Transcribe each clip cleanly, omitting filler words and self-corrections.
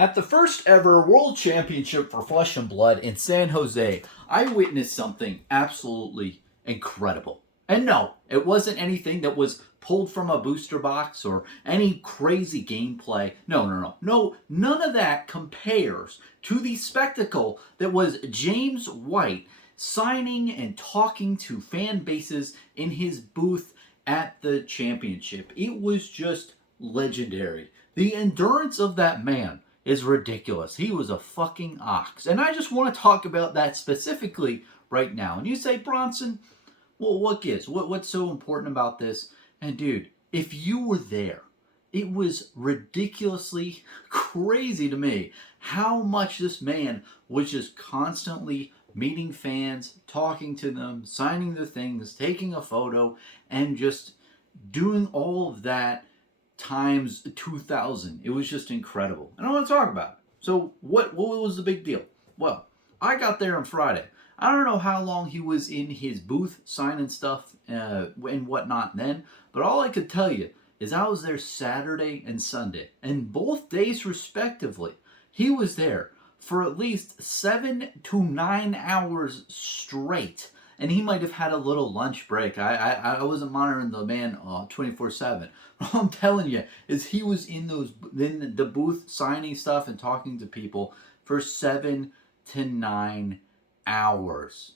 At the first ever World Championship for Flesh and Blood in San Jose, I witnessed something absolutely incredible. And no, it wasn't anything that was pulled from a booster box or any crazy gameplay. No, none of that compares to the spectacle that was James White signing and talking to fan bases in his booth at the championship. It was just legendary. The endurance of that man is ridiculous. He was a fucking ox. And I just want to talk about that specifically right now. And you say, Bronson, well, what gives? What's so important about this? And dude, if you were there, it was ridiculously crazy to me how much this man was just constantly meeting fans, talking to them, signing the things, taking a photo, and just doing all of that times 2,000. It was just incredible. And I want to talk about it. So what was the big deal? Well, I got there on Friday. I don't know how long he was in his booth signing stuff and whatnot then, but all I could tell you is I was there Saturday and Sunday, and both days respectively, he was there for at least 7 to 9 hours straight. And he might have had a little lunch break. I wasn't monitoring the man 24/7. All I'm telling you is he was in the booth signing stuff and talking to people for 7 to 9 hours.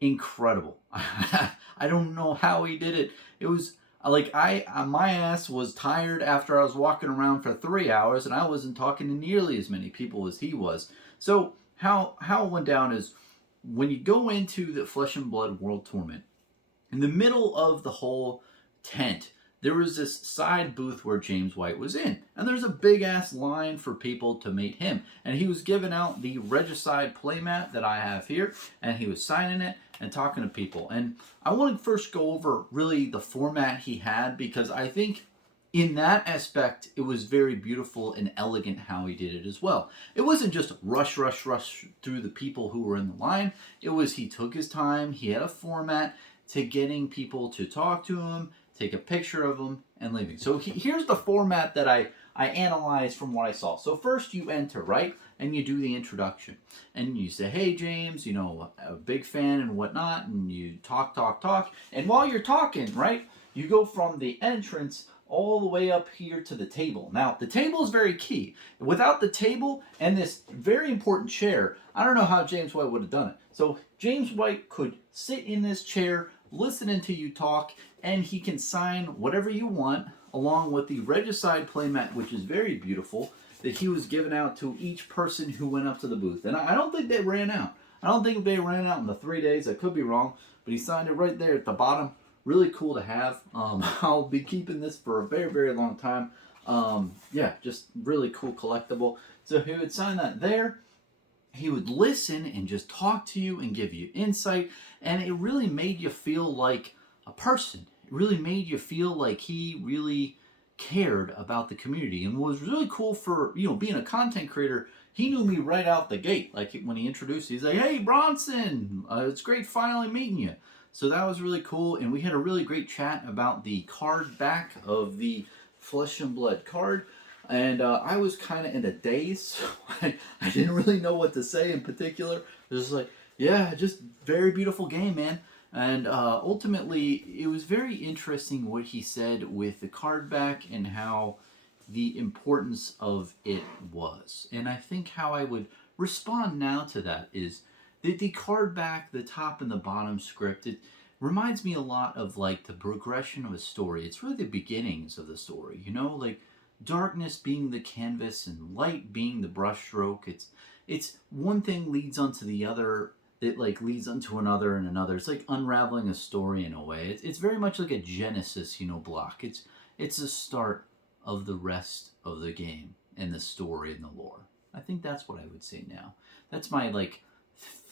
Incredible. I don't know how he did it. It was like my ass was tired after I was walking around for 3 hours, and I wasn't talking to nearly as many people as he was. So how it went down is, when you go into the Flesh and Blood World Tournament, in the middle of the whole tent, there was this side booth where James White was in. And there's a big ass line for people to meet him. And he was giving out the Regicide playmat that I have here, and he was signing it and talking to people. And I want to first go over really the format he had, because I think in that aspect, it was very beautiful and elegant how he did it as well. It wasn't just rush through the people who were in the line. It was, he took his time, he had a format to getting people to talk to him, take a picture of him, and leaving. So here's the format that I analyzed from what I saw. So first you enter, right? And you do the introduction. And you say, hey, James, a big fan and whatnot. And you talk. And while you're talking, right, you go from the entrance all the way up here to the table. Now, the table is very key. Without the table and this very important chair, I don't know how James White would have done it. So James White could sit in this chair, listening to you talk, and he can sign whatever you want, along with the Regicide playmat, which is very beautiful, that he was giving out to each person who went up to the booth. And I don't think they ran out. I don't think they ran out in the 3 days. I could be wrong, but he signed it right there at the bottom. Really cool to have. I'll be keeping this for a very, very long time. Yeah, just really cool collectible. So he would sign that there. He would listen and just talk to you and give you insight. And it really made you feel like a person. It really made you feel like he really cared about the community. And what was really cool for, being a content creator, he knew me right out the gate. Like when he introduced me, he's like, hey, Bronson, it's great finally meeting you. So that was really cool, and we had a really great chat about the card back of the Flesh and Blood card, and I was kind of in a daze, so I didn't really know what to say in particular. It was like, yeah, just very beautiful game, man. And ultimately, it was very interesting what he said with the card back and how the importance of it was. And I think how I would respond now to that is, the card back, the top and the bottom script, it reminds me a lot of like the progression of a story. It's really the beginnings of the story, like darkness being the canvas and light being the brushstroke. It's one thing leads onto the other. It like leads onto another and another. It's like unraveling a story in a way. It's very much like a Genesis, block. It's the start of the rest of the game and the story and the lore. I think that's what I would say now. That's my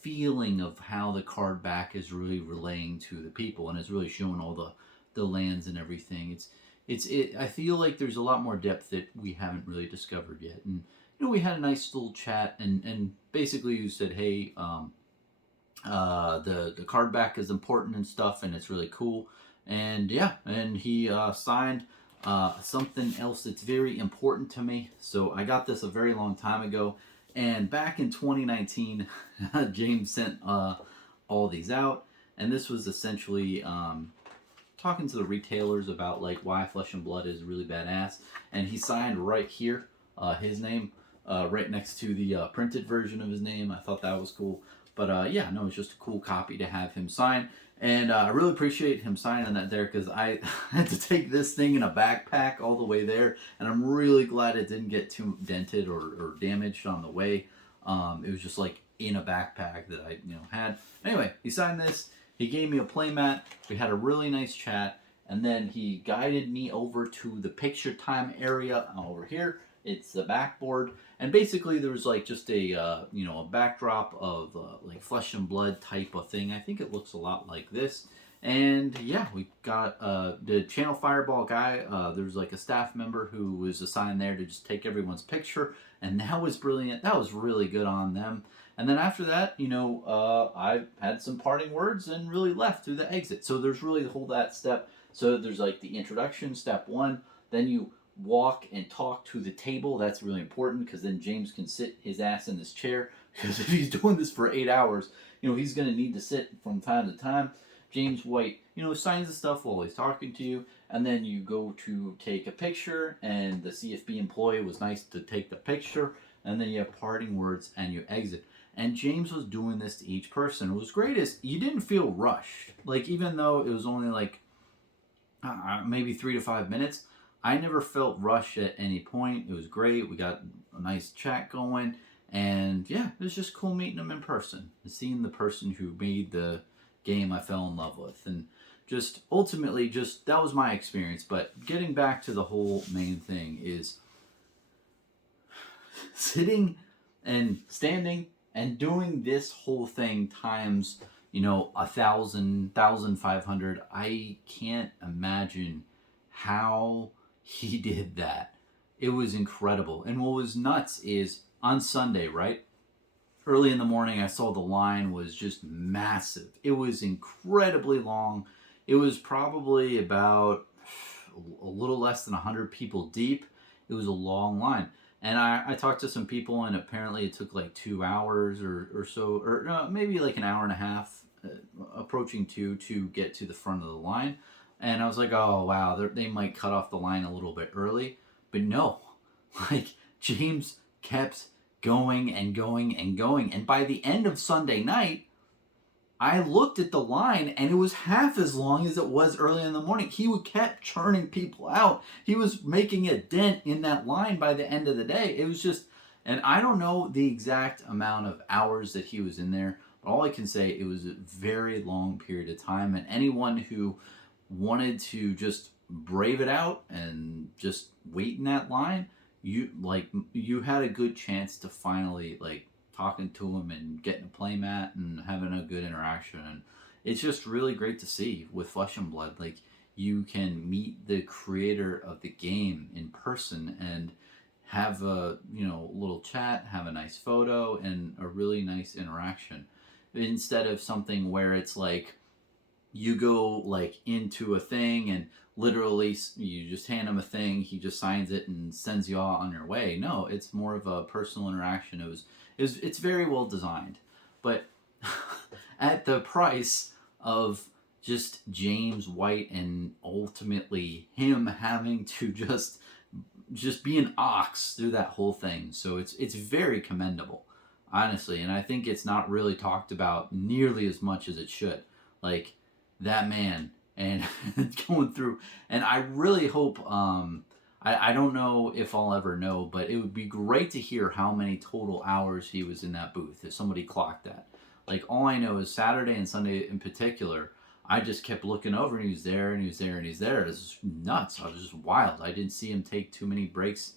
feeling of how the card back is really relaying to the people, and it's really showing all the lands and everything. I feel like there's a lot more depth that we haven't really discovered yet. And we had a nice little chat, and basically you said, hey, the card back is important and stuff, and it's really cool. And yeah, and he signed something else that's very important to me. So I got this a very long time ago, and back in 2019, James sent all these out, and this was essentially talking to the retailers about like why Flesh and Blood is really badass, and he signed right here his name right next to the printed version of his name. I thought that was cool. But yeah, no, it's just a cool copy to have him sign. And I really appreciate him signing that there because I had to take this thing in a backpack all the way there. And I'm really glad it didn't get too dented or damaged on the way. It was just like in a backpack that I had. Anyway, he signed this. He gave me a playmat. We had a really nice chat. And then he guided me over to the picture time area over here. It's the backboard, and basically there was like just a a backdrop of like Flesh and Blood type of thing. I think it looks a lot like this. And yeah, we got the Channel Fireball guy. There's like a staff member who was assigned there to just take everyone's picture, and that was brilliant. That was really good on them. And then after that, I had some parting words and really left through the exit. So there's really the whole that step. So there's like the introduction, step one. Then you walk and talk to the table. That's really important because then James can sit his ass in his chair, because if he's doing this for 8 hours, he's going to need to sit from time to time. James White, signs the stuff while he's talking to you, and then you go to take a picture, and the CFB employee was nice to take the picture, and then you have parting words and you exit. And James was doing this to each person. What was great is you didn't feel rushed. Like, even though it was only like maybe 3 to 5 minutes, I never felt rushed at any point. It was great. We got a nice chat going. And yeah, it was just cool meeting him in person. Seeing the person who made the game I fell in love with. And just ultimately, that was my experience. But getting back to the whole main thing is sitting and standing and doing this whole thing times 1,000, 1,500. I can't imagine how he did that. It was incredible. And what was nuts is on Sunday, right? Early in the morning, I saw the line was just massive. It was incredibly long. It was probably about a little less than 100 people deep. It was a long line. And I talked to some people, and apparently it took like 2 hours or so, or no, maybe like an hour and a half, approaching 2 to get to the front of the line. And I was like, oh, wow, they might cut off the line a little bit early. But no, like, James kept going and going and going. And by the end of Sunday night, I looked at the line, and it was half as long as it was early in the morning. He kept churning people out. He was making a dent in that line by the end of the day. It was just, and I don't know the exact amount of hours that he was in there, but all I can say, it was a very long period of time. And anyone who wanted to just brave it out and just wait in that line, you had a good chance to finally talking to him and getting a playmat and having a good interaction. And it's just really great to see with Flesh and Blood. Like, you can meet the creator of the game in person and have a little chat, have a nice photo, and a really nice interaction, instead of something where it's like you go into a thing and literally you just hand him a thing, he just signs it and sends you all on your way. No, it's more of a personal interaction. It's very well designed, but at the price of just James White and ultimately him having to just be an ox through that whole thing. So it's very commendable, honestly, and I think it's not really talked about nearly as much as it should. Like, that man and going through, and I really hope I don't know if I'll ever know, but it would be great to hear how many total hours he was in that booth, if somebody clocked that. Like, all I know is Saturday and Sunday in particular, I just kept looking over, and he was there, and he was there, and he's there. It was just nuts. I was just wild. I didn't see him take too many breaks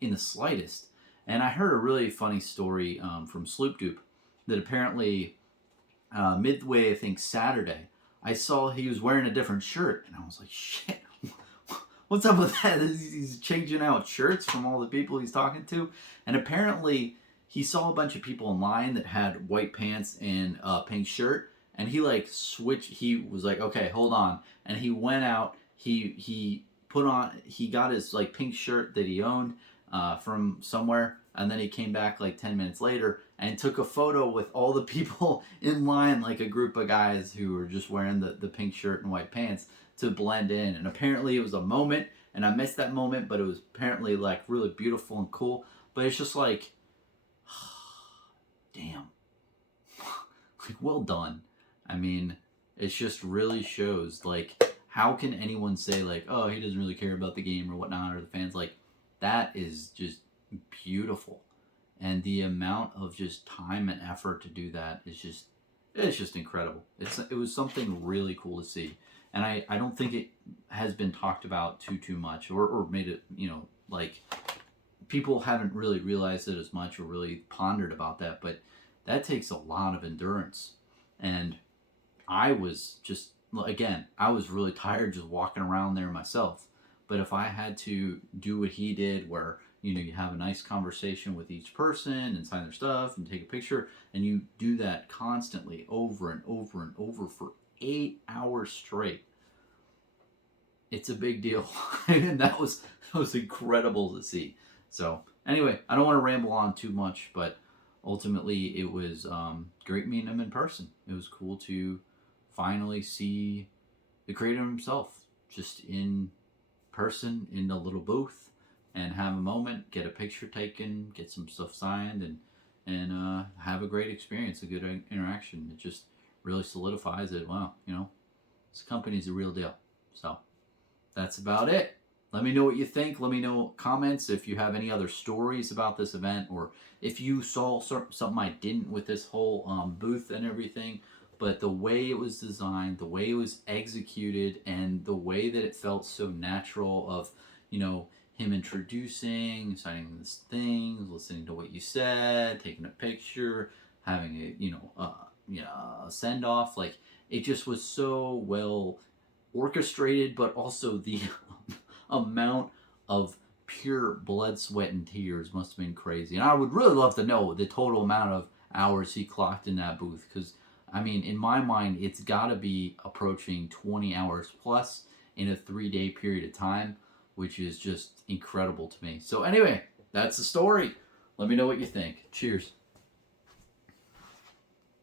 in the slightest. And I heard a really funny story from Sloop Dupe that apparently midway, I think Saturday, I saw he was wearing a different shirt, and I was like, shit, what's up with that? He's changing out shirts from all the people he's talking to. And apparently he saw a bunch of people in line that had white pants and a pink shirt, and he switched. He was like, okay, hold on. And he went out, he he got his like pink shirt that he owned from somewhere, and then he came back like 10 minutes later and took a photo with all the people in line, like a group of guys who were just wearing the pink shirt and white pants to blend in. And apparently it was a moment, and I missed that moment, but it was apparently like really beautiful and cool. But it's just like, damn, like, well done. I mean, it just really shows like, how can anyone say like, oh, he doesn't really care about the game or whatnot, or the fans? Like, that is just beautiful. And the amount of just time and effort to do that is just, it's just incredible. It was something really cool to see. And I don't think it has been talked about too much, or made it, like, people haven't really realized it as much or really pondered about that. But that takes a lot of endurance. And I was just, again, I was really tired just walking around there myself. But if I had to do what he did, where you have a nice conversation with each person and sign their stuff and take a picture, and you do that constantly over and over and over for 8 hours straight, it's a big deal. And that was incredible to see. So anyway, I don't want to ramble on too much, but ultimately it was great meeting him in person. It was cool to finally see the creator himself just in person in a little booth, and have a moment, get a picture taken, get some stuff signed, and have a great experience, a good interaction. It just really solidifies it. Wow, this company's a real deal. So that's about it. Let me know what you think. Let me know comments if you have any other stories about this event, or if you saw something I didn't with this whole booth and everything. But the way it was designed, the way it was executed, and the way that it felt so natural of, him introducing, signing this thing, listening to what you said, taking a picture, having a send off. Like, it just was so well orchestrated, but also the amount of pure blood, sweat, and tears must have been crazy. And I would really love to know the total amount of hours he clocked in that booth, because I mean, in my mind, it's got to be approaching 20 hours plus in a 3-day period of time, which is just incredible to me. So anyway, that's the story. Let me know what you think. Cheers.